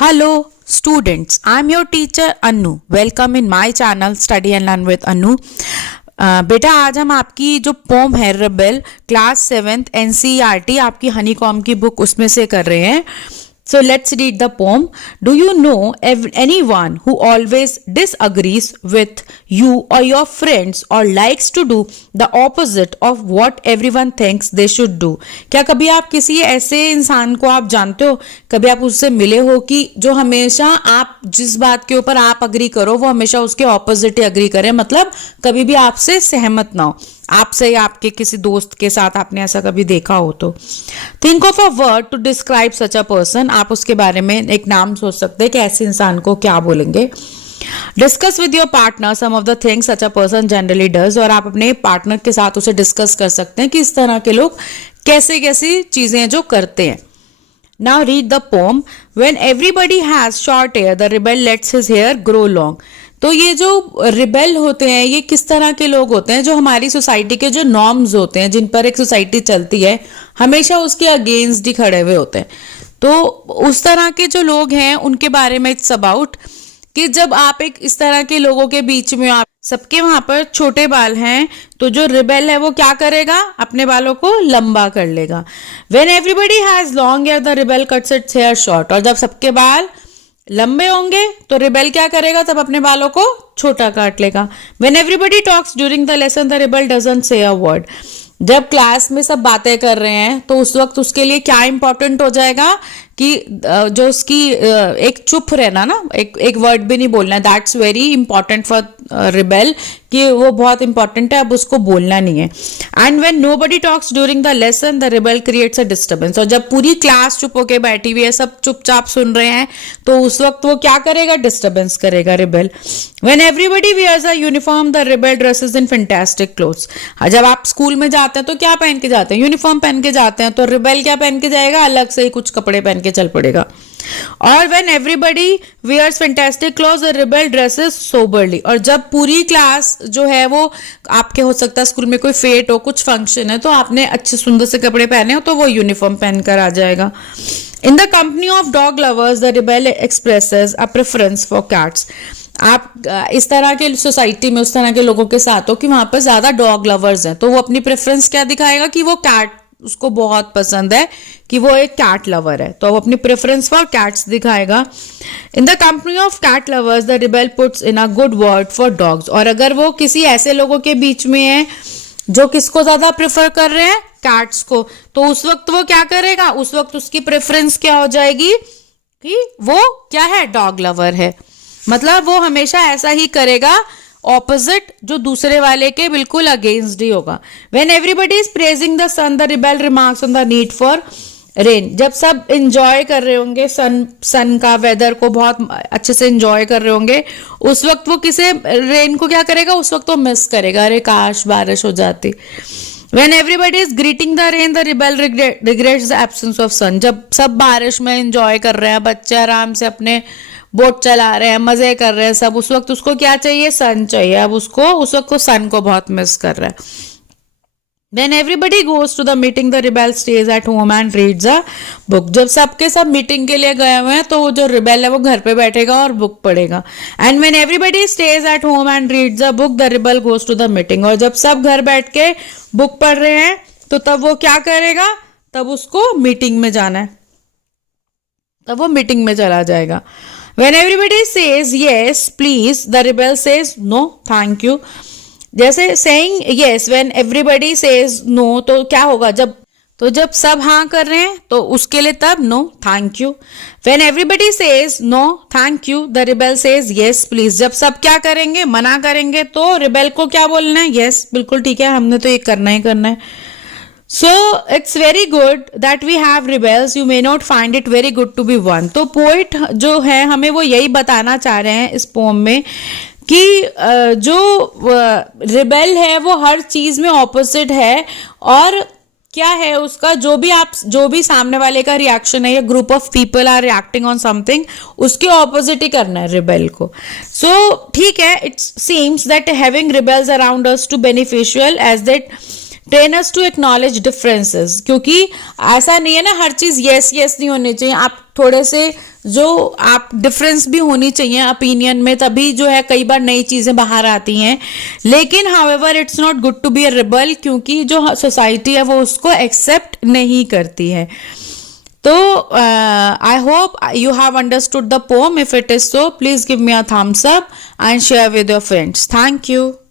Hello, students. I'm your teacher Annu. Welcome in my channel Study and Learn with Annu. बेटा आज हम आपकी जो पोम है रिबेल क्लास 7th NCERT आपकी हनीकॉम की बुक उसमें से कर रहे हैं. So let's read the poem. Do you know anyone who always disagrees with you or your friends or likes to do the opposite of what everyone thinks they should do? क्या कभी आप किसी ऐसे इंसान को आप जानते हो, कभी आप उससे मिले हो कि जो हमेशा आप जिस बात के ऊपर आप अग्री करो वो हमेशा उसके ऑपोजिट ही अग्री करे, मतलब कभी भी आपसे सहमत ना हो, आपसे या आपके किसी दोस्त के साथ आपने ऐसा कभी देखा हो तो. Think of a word to describe such a person. आप उसके बारे में एक नाम सोच सकते हैं कि ऐसे इंसान को क्या बोलेंगे. Discuss with your partner some of the things such a person generally does. और आप अपने पार्टनर के साथ उसे डिस्कस कर सकते हैं कि इस तरह के लोग कैसे कैसी चीजें जो करते हैं. Now read the poem. When everybody has short hair, the rebel lets his hair grow long. तो ये जो रिबेल होते हैं ये किस तरह के लोग होते हैं, जो हमारी सोसाइटी के जो नॉर्म्स होते हैं जिन पर एक सोसाइटी चलती है हमेशा उसके अगेंस्ट ही खड़े हुए होते हैं. तो उस तरह के जो लोग हैं उनके बारे में इट्स अबाउट कि जब आप एक इस तरह के लोगों के बीच में आप सबके वहां पर छोटे बाल हैं तो जो रिबेल है वो क्या करेगा, अपने बालों को लंबा कर लेगा. When everybody has long hair, the rebel cuts its hair short. और जब सबके बाल लंबे होंगे तो रिबेल क्या करेगा, तब अपने बालों को छोटा काट लेगा. When everybody talks during the lesson, the rebel doesn't say a word. जब क्लास में सब बातें कर रहे हैं तो उस वक्त उसके लिए क्या इंपॉर्टेंट हो जाएगा कि जो उसकी एक चुप रहना ना, एक वर्ड भी नहीं बोलना. That's very important for rebel कि वो बहुत इंपॉर्टेंट है, अब उसको बोलना नहीं है. And when nobody talks during the lesson the rebel creates a disturbance. और जब पूरी क्लास चुप होके बैठी हुई है, सब चुपचाप सुन रहे हैं, तो उस वक्त वो क्या करेगा, डिस्टर्बेंस करेगा rebel. When everybody wears a uniform the rebel dresses in fantastic clothes. जब आप स्कूल में जाते हैं तो क्या पहन के जाते हैं, यूनिफॉर्म पहन के जाते हैं. तो रिबेल क्या पहन के जाएगा, अलग से ही कुछ कपड़े पहन के चल पड़ेगा. और when everybody wears fantastic clothes the rebel dresses soberly. और जब पूरी क्लास जो है वो आपके हो सकता है स्कूल में कोई फेट हो, कुछ फंक्शन है, तो आपने अच्छे सुंदर से कपड़े पहने हो तो वो यूनिफॉर्म पहनकर आ जाएगा. इन the company of dog lovers the rebel expresses a preference for cats. आप इस तरह के सोसाइटी में उस तरह के लोगों के साथ हो कि वहां पर ज्यादा डॉग लवर्स हैं, तो वो अपनी प्रेफरेंस क्या दिखाएगा कि वो कैट उसको बहुत पसंद है, कि वो एक कैट लवर है, तो वो अपनी प्रेफरेंस फॉर कैट्स दिखाएगा. In the company of cat lovers the rebel puts in a good word for dogs. और अगर वो किसी ऐसे लोगों के बीच में है जो किसको ज्यादा प्रेफर कर रहे हैं, कैट्स को, तो उस वक्त वो क्या करेगा, उस वक्त उसकी प्रेफरेंस क्या हो जाएगी कि वो क्या है, डॉग लवर है. मतलब वो हमेशा ऐसा ही करेगा, ऑपोजिट जो दूसरे वाले के बिल्कुल अगेंस्ट ही होगा. When everybody is praising the sun the rebel remarks on the need for rain. जब सब इंजॉय कर रहे होंगे सन का वेदर को बहुत अच्छे से इंजॉय कर रहे होंगे, उस वक्त वो किसे, रेन को क्या करेगा, उस वक्त वो मिस करेगा, अरे काश बारिश हो जाती. When everybody is greeting the rain, the rebel regrets the absence of sun. जब सब बारिश में इंजॉय कर रहे हैं, बच्चे आराम से अपने बोट चला रहे हैं, मजे कर रहे हैं सब, उस वक्त उसको क्या चाहिए, सन चाहिए. अब उसको उस वक्त को सन को बहुत मिस कर रहा है. When everybody goes to the meeting, the rebel stays at home and reads a book. जब सबके सब मीटिंग के लिए गए हुए हैं तो वो जो रिबेल है वो घर पे बैठेगा और बुक पढ़ेगा. And when everybody stays at home and reads a book, the rebel goes to the meeting. और जब सब घर बैठ के बुक पढ़ रहे हैं तो तब वो क्या करेगा, तब उसको मीटिंग में जाना है, तब वो मीटिंग में चला जाएगा. When everybody says yes please, the rebel says no thank you. जैसे saying yes when everybody says no, तो क्या होगा, जब सब हाँ कर रहे हैं तो उसके लिए तब no thank you. When everybody says no thank you, the rebel says yes please. जब सब क्या करेंगे, मना करेंगे, तो रिबेल को क्या बोलना है, yes बिल्कुल ठीक है, हमने तो ये करना ही करना है. So it's very good that we have rebels. You may not find it very good to be one. तो पोइट जो है हमें वो यही बताना चाह रहे हैं इस पोम में कि जो रिबेल है वो हर चीज में ऑपोजिट है, और क्या है उसका जो भी सामने वाले का रिएक्शन है या group of people are reacting on something, उसके ऑपोजिट ही करना है रिबेल को. सो ठीक है, it seems that having rebels around us to beneficial as that train us to acknowledge differences. क्योंकि ऐसा नहीं है ना, हर चीज यस नहीं होनी चाहिए. आप थोड़े से जो आप डिफरेंस भी होनी चाहिए ओपिनियन में, तभी जो है कई बार नई चीजें बाहर आती हैं। लेकिन however it's not good to be a rebel, क्योंकि जो सोसाइटी है वो उसको एक्सेप्ट नहीं करती है। तो I hope you have understood the poem. If it is so, please give me a thumbs up and share with your friends. Thank you.